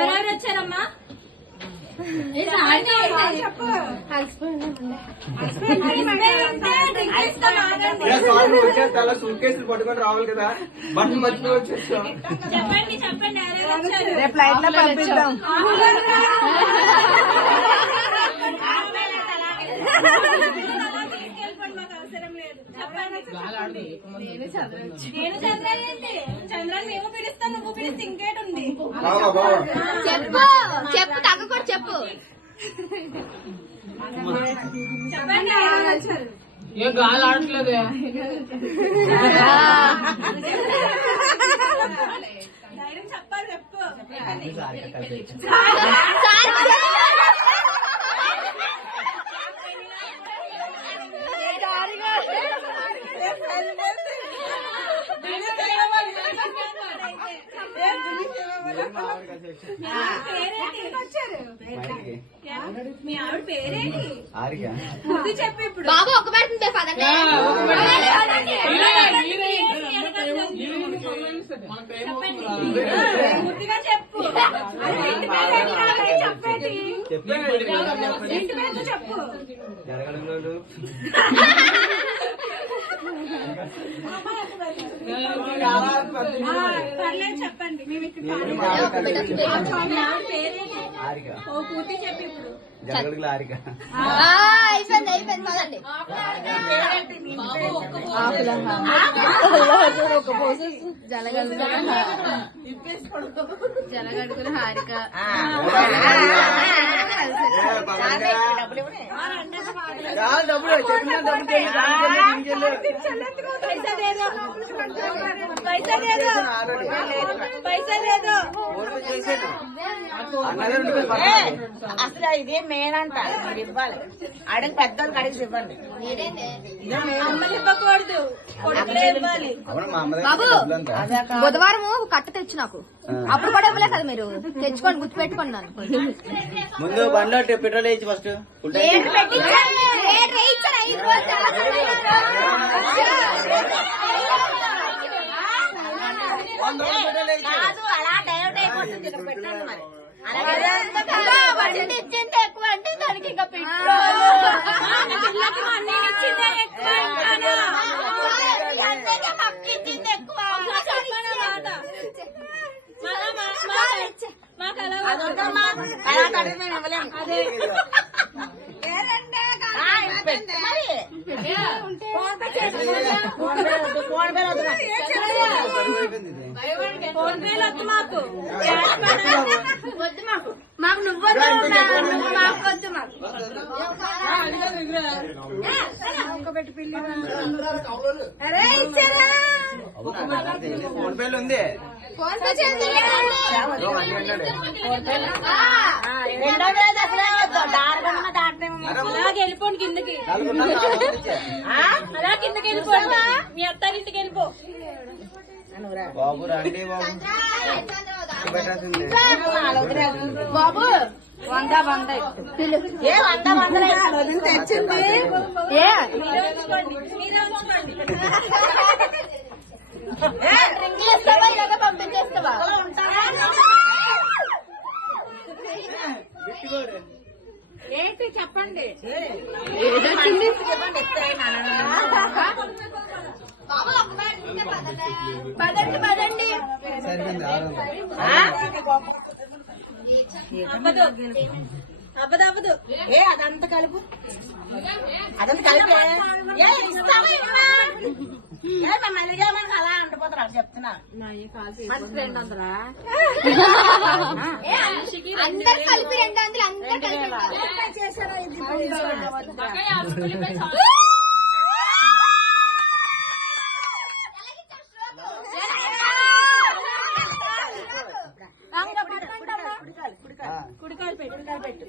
ఎవరెవరు వచ్చారమ్మా? సూట్ కేసులు పట్టుకొని రావాలి కదా, బండి మధ్యలో వచ్చేస్తాం. చెప్పండి చెప్పండి రేపు ఫ్లైట్ లో పంపిస్తాం. నేను చంద్రాన్ని మేము పిలుస్తాను, నువ్వు పిలిస్తే ఇంకేటి ఉంది. చెప్పు చెప్పు తగ్గ కూడా చెప్పు. చెప్పండి ఏ గాలి ఆడట్లేదు. ధైర్యం చెప్పాలి చెప్పు. మీ ఆవిడ పేరేంటి? ముందు చెప్పు. ఇప్పుడు బాబు ఒక పెడుతుంది పదండి. ముద్దుగా చెప్పు. చెప్పేది చెప్పు. పర్లేదు చెప్పండి. మేము ఇక్కడ పేరేంటి? ఓ పూర్తి చెప్పి. ఇప్పుడు జరగడుగుల హారిక. అయిపోయింది అయిపోయింది పదండి. జలగడుగుల హారిక. పైసా లేదు. అసలు ఇదే మెయిన్ అంట, మీరు ఇవ్వాలి. అడిగి పెద్దోళ్ళకి అడిగి ఇవ్వండి. అమ్మలు ఇవ్వకూడదు, కొడుకులే ఇవ్వాలి. బాబు బుధవారం కట్ట తెచ్చు నాకు. అప్పుడు కూడా ఇవ్వలే కదా మీరు. తెచ్చుకోండి, గుర్తు పెట్టుకోండి. నన్ను ముందు బండ్లో పెట్రోల్ వేయించి ఫస్ట్. అలా డైవర్ట్ అయిపోతుంది. ఇక్కడ పెట్టండి మరి. బడ్జెట్ ఇచ్చింది ఎక్కువ అంటే దానికి ఇంకా పెట్రోల్ ఇచ్చింది ఎక్కువ. మాకు అలా అలా కడిగి మేము ఇవ్వలేము. అదే ఫోన్ పేరు వద్దు. ఫోన్ పేలు వద్దు మాకు. వద్దు మాకు. మాకు నువ్వొద్దు, నువ్వు మాకు వద్దు. మాకు ఫోన్ పేలు ఉంది. ఫోన్ పే చేసి అలాగే వెళ్ళిపోండి కిందకి. అలా కిందకి వెళ్ళిపోండి. మీ అత్తారింటికి వెళ్ళిపో. బాబు రండి బాబు. బాబు 100 ఏ 100 తెచ్చింది. చేస్తావా ఇలాగ పంపించేస్తావా? ఏంటి చెప్పండి. పదండి పదండి. అవ్వదు అవ్వదు. ఏ అదంతా కలుపు. అదంతా కలిపి మనకి అలా అంటుపోతారు. అది చెప్తున్నా. అందరు కలిపి 200 అందరు కలిపి కుడికాలు పెట్టు.